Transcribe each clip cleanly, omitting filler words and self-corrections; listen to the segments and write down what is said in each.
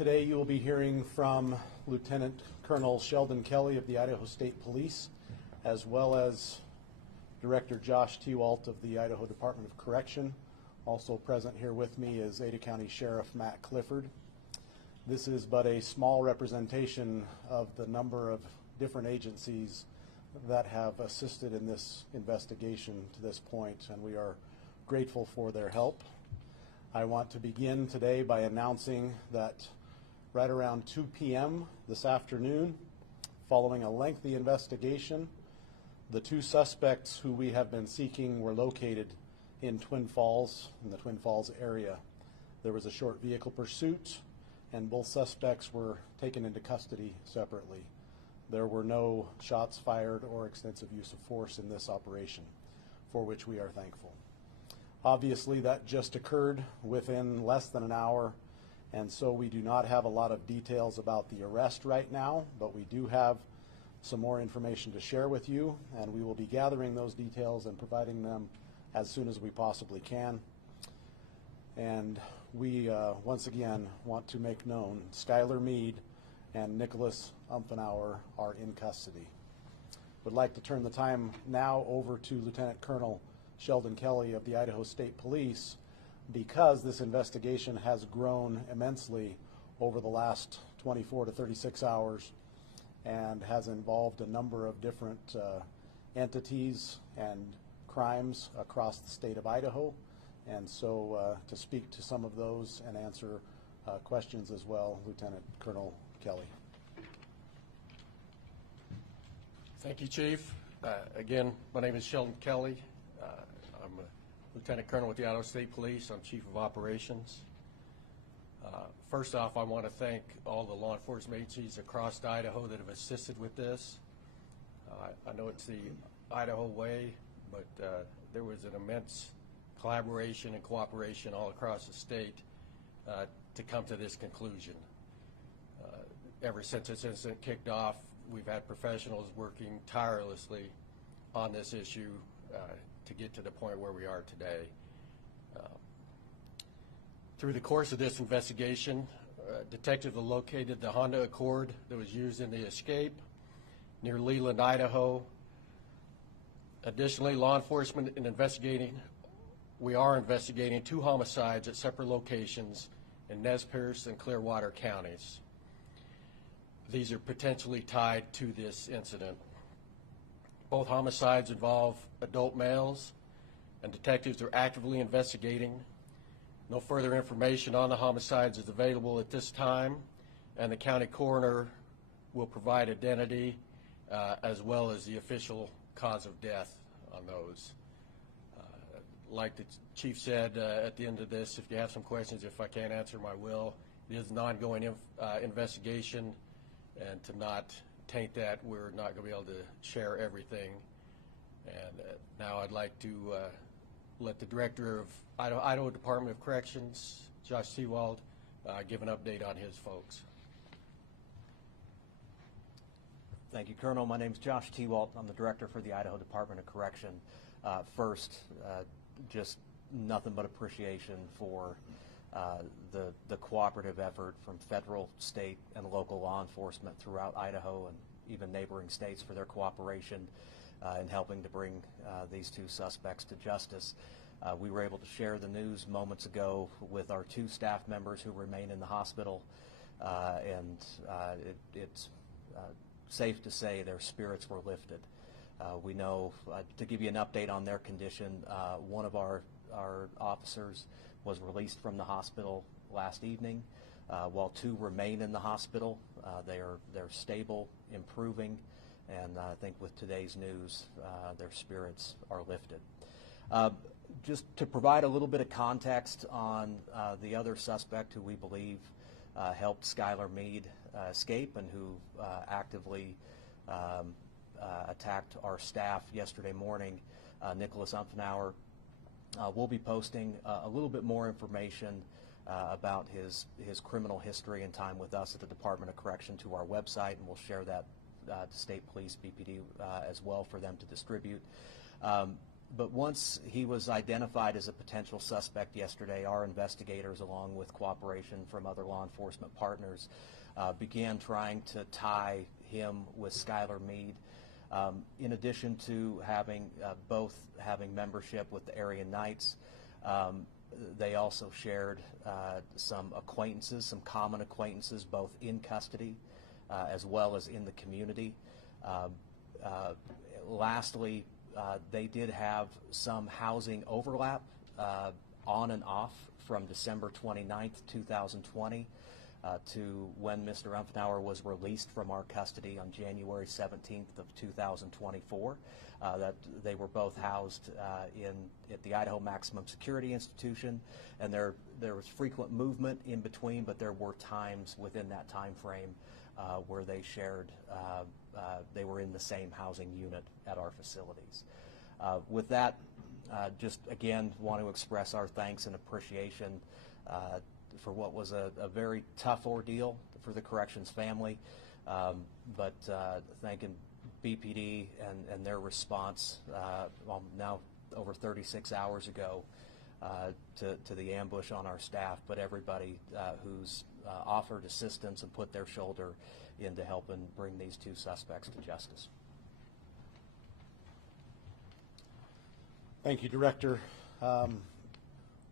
Today you will be hearing from Lieutenant Colonel Sheldon Kelly of the Idaho State Police, as well as Director Josh Tewalt of the Idaho Department of Correction. Also present here with me is Ada County Sheriff Matt Clifford. This is but a small representation of the number of different agencies that have assisted in this investigation to this point, and we are grateful for their help. I want to begin today by announcing that right around 2 p.m. this afternoon, following a lengthy investigation, the two suspects who we have been seeking were located in Twin Falls, in the Twin Falls area. There was a short vehicle pursuit, and both suspects were taken into custody separately. There were no shots fired or extensive use of force in this operation, for which we are thankful. Obviously, that just occurred within less than an hour, and so we do not have a lot of details about the arrest right now, but we do have some more information to share with you, and we will be gathering those details and providing them as soon as we possibly can. And we once again want to make known Skylar Meade and Nicholas Umphenour are in custody. Would like to turn the time now over to Lieutenant Colonel Sheldon Kelly of the Idaho State Police, because this investigation has grown immensely over the last 24 to 36 hours and has involved a number of different entities and crimes across the state of Idaho. And so to speak to some of those and answer questions as well, Lieutenant Colonel Kelly. Thank you, Chief. Again, my name is Sheldon Kelly. I'm a Lieutenant Colonel with the Idaho State Police. I'm Chief of Operations. First off, I want to thank all the law enforcement agencies across Idaho that have assisted with this. I know it's the Idaho way, but there was an immense collaboration and cooperation all across the state to come to this conclusion. Ever since this incident kicked off, we've had professionals working tirelessly on this issue to get to the point where we are today. Through the course of this investigation, detectives have located the Honda Accord that was used in the escape near Leland, Idaho. Additionally, law enforcement we are investigating two homicides at separate locations in Nez Perce and Clearwater counties. These are potentially tied to this incident. Both homicides involve adult males, and detectives are actively investigating. No further information on the homicides is available at this time, and the county coroner will provide identity as well as the official cause of death on those. Like the Chief said at the end of this, if you have some questions, if I can't answer them, I will. It is an ongoing investigation, and to not taint that, we're not going to be able to share everything. And now I'd like to let the Director of Idaho Department of Corrections, Josh Tewalt, give an update on his folks. Thank you, Colonel. My name is Josh Tewalt. I'm the Director for the Idaho Department of Correction. First, just nothing but appreciation for the cooperative effort from federal, state, and local law enforcement throughout Idaho and even neighboring states for their cooperation in helping to bring these two suspects to justice. We were able to share the news moments ago with our two staff members who remain in the hospital, and it's safe to say their spirits were lifted. We know, to give you an update on their condition, one of our officers was released from the hospital last evening, while two remain in the hospital. They're stable, improving, and I think with today's news, their spirits are lifted. Just to provide a little bit of context on the other suspect who we believe helped Skylar Meade escape and who actively attacked our staff yesterday morning, Nicholas Umphenour. We'll be posting a little bit more information about his criminal history and time with us at the Department of Correction to our website, and we'll share that to State Police, BPD as well for them to distribute. But once he was identified as a potential suspect yesterday, our investigators, along with cooperation from other law enforcement partners, began trying to tie him with Skylar Meade. In addition to having both having membership with the area Knights, they also shared some acquaintances, some common acquaintances, both in custody as well as in the community. Lastly, they did have some housing overlap on and off from December 29th, 2020 to when Mr. Umphenour was released from our custody on January 17th of 2024. That they were both housed at the Idaho Maximum Security Institution, and there was frequent movement in between, but there were times within that time frame where they shared, they were in the same housing unit at our facilities. With that, just again want to express our thanks and appreciation for what was a very tough ordeal for the corrections family, but thanking BPD and their response now over 36 hours ago to the ambush on our staff, but everybody who's offered assistance and put their shoulder into helping bring these two suspects to justice. Thank you, Director.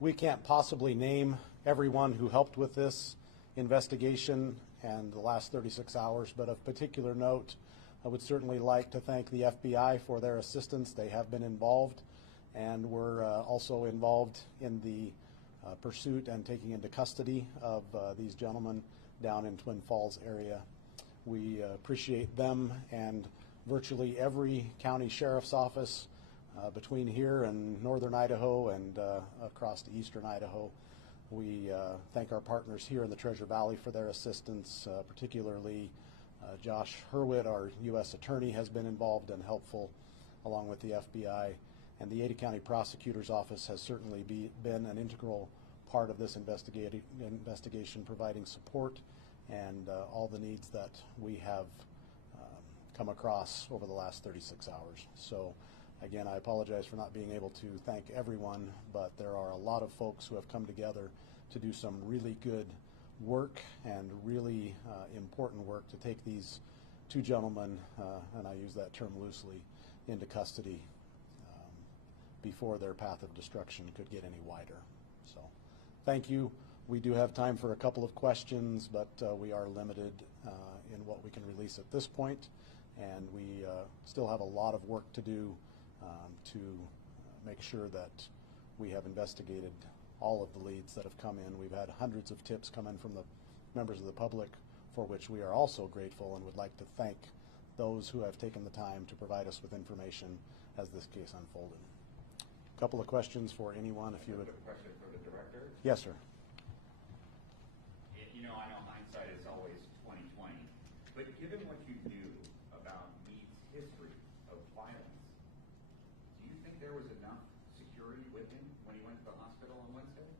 We can't possibly name everyone who helped with this investigation and the last 36 hours, but of particular note, I would certainly like to thank the FBI for their assistance. They have been involved and were also involved in the pursuit and taking into custody of these gentlemen down in Twin Falls area. We appreciate them and virtually every county sheriff's office between here and northern Idaho and across to eastern Idaho. We thank our partners here in the Treasure Valley for their assistance, particularly Josh Hurwitz, our U.S. Attorney, has been involved and helpful, along with the FBI. And the Ada County Prosecutor's Office has certainly been an integral part of this investigation, providing support and all the needs that we have come across over the last 36 hours. So again, I apologize for not being able to thank everyone, but there are a lot of folks who have come together to do some really good work and really important work to take these two gentlemen, and I use that term loosely, into custody before their path of destruction could get any wider. So thank you. We do have time for a couple of questions, but we are limited in what we can release at this point, and we still have a lot of work to do to make sure that we have investigated all of the leads that have come in. We've had hundreds of tips come in from the members of the public, for which we are also grateful and would like to thank those who have taken the time to provide us with information as this case unfolded. A couple of questions for anyone, if you would. A question for the director. Yes, sir. You know, I know hindsight is always 20/20, but given what you knew about Meade's history of violence, do you think there was enough security with him when he went to the hospital on Wednesday?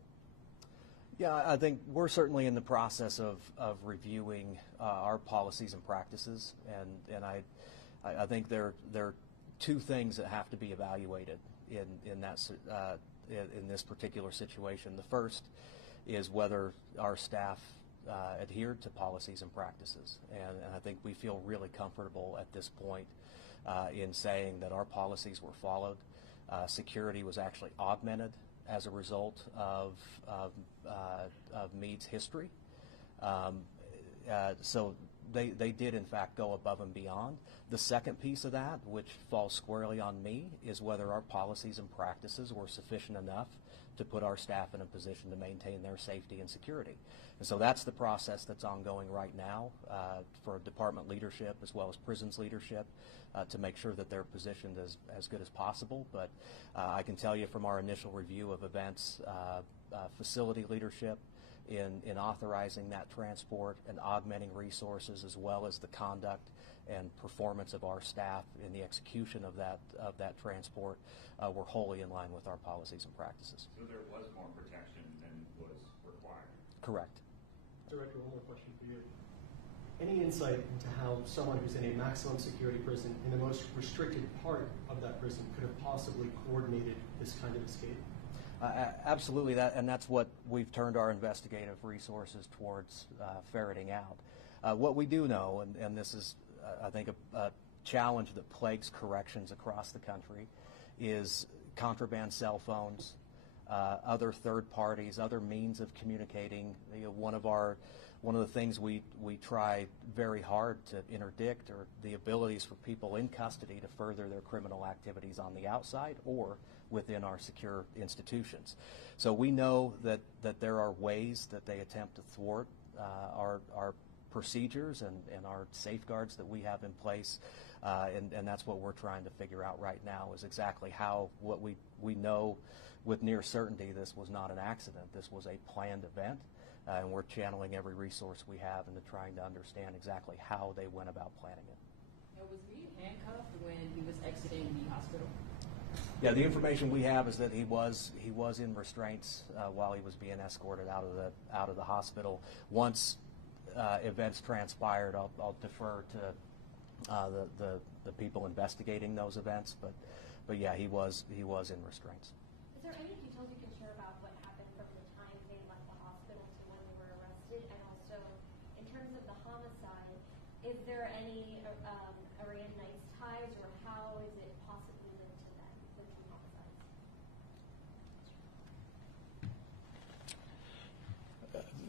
Yeah, I think we're certainly in the process of reviewing our policies and practices, and I think there are two things that have to be evaluated in this particular situation. The first is whether our staff adhered to policies and practices, and I think we feel really comfortable at this point in saying that our policies were followed. Security was actually augmented as a result of Meade's history. So they did in fact go above and beyond. The second piece of that, which falls squarely on me, is whether our policies and practices were sufficient enough to put our staff in a position to maintain their safety and security. And so that's the process that's ongoing right now for department leadership as well as prisons leadership to make sure that they're positioned as good as possible. But I can tell you from our initial review of events, facility leadership in authorizing that transport and augmenting resources, as well as the conduct and performance of our staff in the execution of that transport, were wholly in line with our policies and practices. So there was more protection than was required? Correct. Director, one more question for you. Any insight into how someone who's in a maximum security prison in the most restricted part of that prison could have possibly coordinated this kind of escape? Absolutely, and that's what we've turned our investigative resources towards ferreting out. What we do know, and this is, I think, a challenge that plagues corrections across the country, is contraband cell phones, other third parties, other means of communicating. One of the things we try very hard to interdict are the abilities for people in custody to further their criminal activities on the outside or within our secure institutions. So we know that there are ways that they attempt to thwart our procedures and our safeguards that we have in place, and that's what we're trying to figure out right now, is exactly how, what we know with near certainty this was not an accident, this was a planned event, and we're channeling every resource we have into trying to understand exactly how they went about planning it. Now, was Meade handcuffed when he was exiting the hospital? Yeah, the information we have is that he was in restraints while he was being escorted out of the hospital. Once events transpired, I'll defer to the people investigating those events, but yeah, he was in restraints. Is there any details you can share about what happened from the time they left the hospital to when they were arrested? And also, in terms of the homicide, is there any Aryan Knights ties, or how is it possibly linked to them, the two homicides?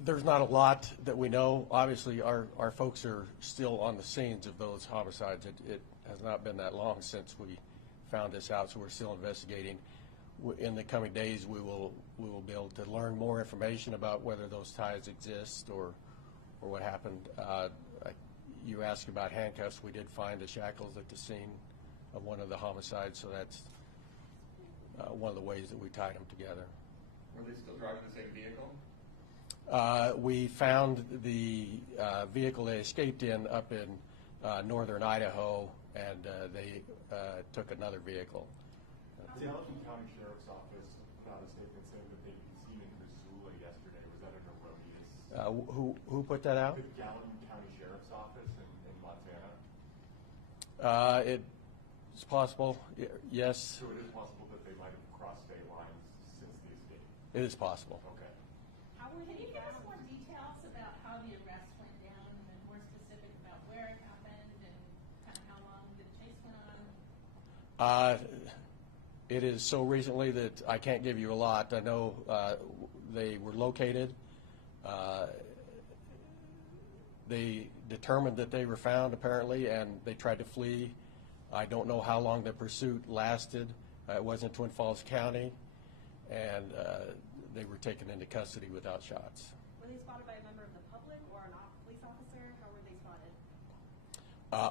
There's not a lot that we know. Obviously, our folks are still on the scenes of those homicides. It has not been that long since we found this out, so we're still investigating. In the coming days, we will be able to learn more information about whether those ties exist or what happened. You asked about handcuffs. We did find the shackles at the scene of one of the homicides, so that's one of the ways that we tied them together. Were they still driving the same vehicle? We found the vehicle they escaped in up in northern Idaho, and they took another vehicle. The Gallatin County Sheriff's Office put out a statement saying that they'd been seen in Missoula yesterday. Was that an erroneous? Who put that out? The Gallatin County Sheriff's Office in Montana. It's possible, yes. So it is possible that they might have crossed state lines since the escape. It is possible. Okay. Can you give us more details about how the arrest went down, and more specific about where it happened and kind of how long the chase went on? It is so recently that I can't give you a lot. I know they were located. They determined that they were found, apparently, and they tried to flee. I don't know how long the pursuit lasted. It was in Twin Falls County, and they were taken into custody without shots. Were they spotted by a member of the public or a police officer? How were they spotted?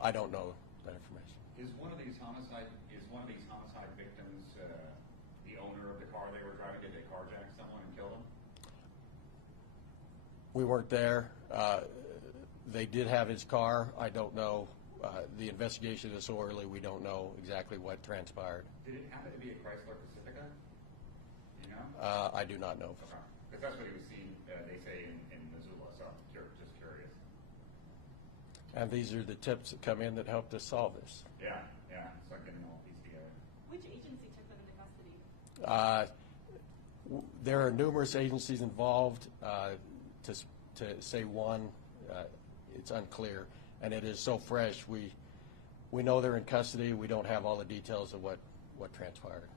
I don't know that information. Is one of these homicide victims the owner of the car they were driving? Did they carjack someone and kill them? We weren't there. They did have his car. I don't know. The investigation is so early, we don't know exactly what transpired. Did it happen to be a Chrysler Pacifica? You know? I do not know. Okay. Because that's what he was seen, they say, in Missoula, so I'm just curious. And these are the tips that come in that helped us solve this. Yeah, so I'm getting all these together. Which agency took them into custody? There are numerous agencies involved. To say one, it's unclear, and it is so fresh. We know they're in custody. We don't have all the details of what transpired.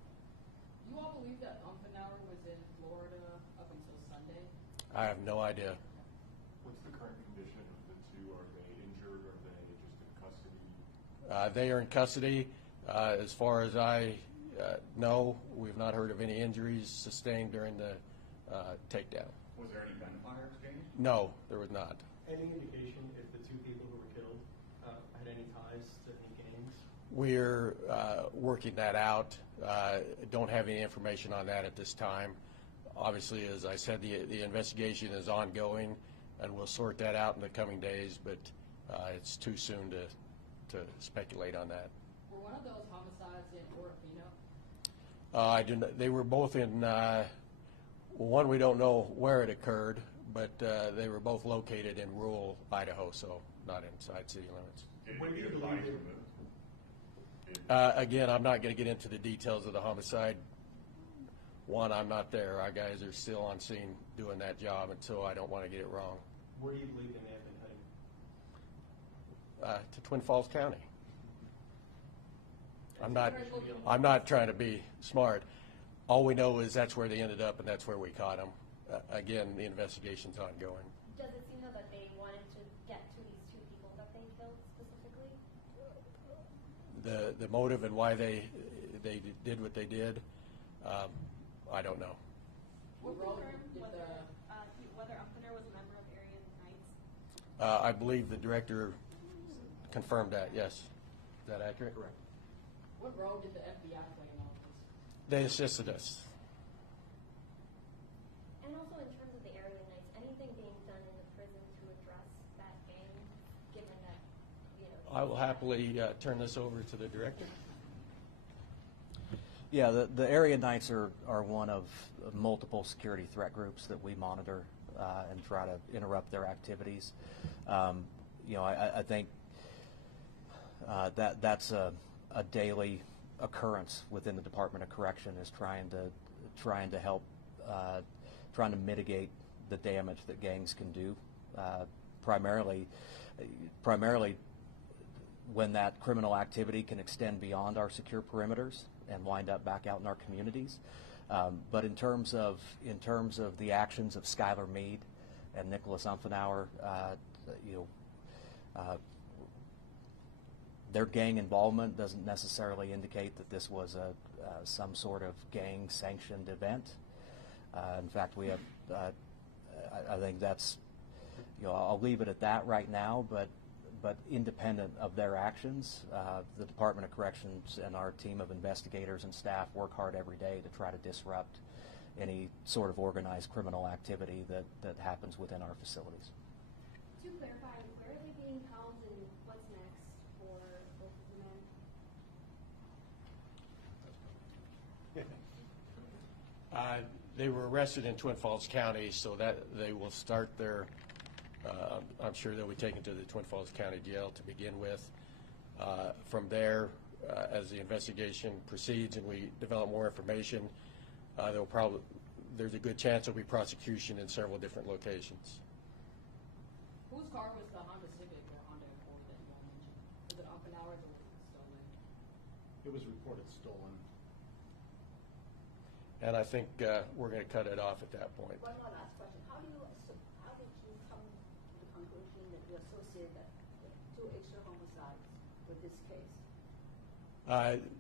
You all believe that Umphenour was in Florida up until Sunday? I have no idea. What's the current condition of the two? Are they injured? Are they just in custody? They are in custody. As far as I know, we've not heard of any injuries sustained during the takedown. Was there any gunfire exchange? No, there was not. Any indication if the two people who were killed had any ties to any gangs? We're working that out. Don't have any information on that at this time. Obviously, as I said, the investigation is ongoing, and we'll sort that out in the coming days, but it's too soon to speculate on that. Were one of those homicides in Orofino? I do not, they were both in, one we don't know where it occurred, but they were both located in rural Idaho, so not inside city limits. When do you believe it? Again, I'm not going to get into the details of the homicide. One, I'm not there. Our guys are still on scene doing that job, and so I don't want to get it wrong. Where do you believe they may have been heading? To Twin Falls County. I'm not trying to be smart. All we know is that's where they ended up, and that's where we caught them. Again, the investigation's ongoing. Does it seem though that they wanted to get to these two people that they killed specifically? The motive and why they did what they did, I don't know. What whether Umphenour was a member of Area Knights? I believe the director confirmed that, yes. Is that accurate? Correct. What role did the FBI play in all this? They assisted us. And also in terms of the Area Knights, anything being done in the prison to address that gang, given that, I will happily turn this over to the director. Yeah, the Area Knights are one of multiple security threat groups that we monitor and try to interrupt their activities. I think that's a daily occurrence within the Department of Correction, is trying to help, trying to mitigate the damage that gangs can do. Primarily when that criminal activity can extend beyond our secure perimeters and wind up back out in our communities. But in terms of the actions of Skylar Meade and Nicholas Umphenour, their gang involvement doesn't necessarily indicate that this was some sort of gang-sanctioned event. In fact, we have. I think that's. I'll leave it at that right now. But independent of their actions, the Department of Corrections and our team of investigators and staff work hard every day to try to disrupt any sort of organized criminal activity that happens within our facilities. To clarify, where are they being held and what's next for both of the men? They were arrested in Twin Falls County, so that they will start their. I'm sure they'll be taken to the Twin Falls County Jail to begin with. From there, as the investigation proceeds and we develop more information, there's a good chance there'll be prosecution in several different locations. Whose car was the Honda Civic or Honda Accord that you all mentioned? Was it Umphenour's or was it stolen? It was reported stolen. And I think we're going to cut it off at that point. One more last question. How did you come to the conclusion that you associated that two extra homicides with this case?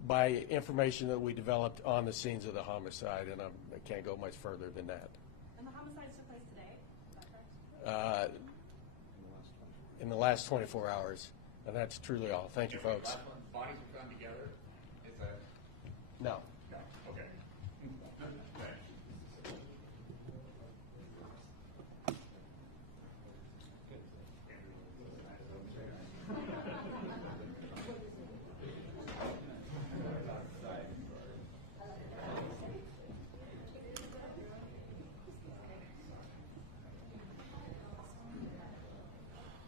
By information that we developed on the scenes of the homicide, and I can't go much further than that. And the homicides took place today, is that correct? In the last 24 hours, and that's truly all. Thank you, folks. Bodies were found together? No.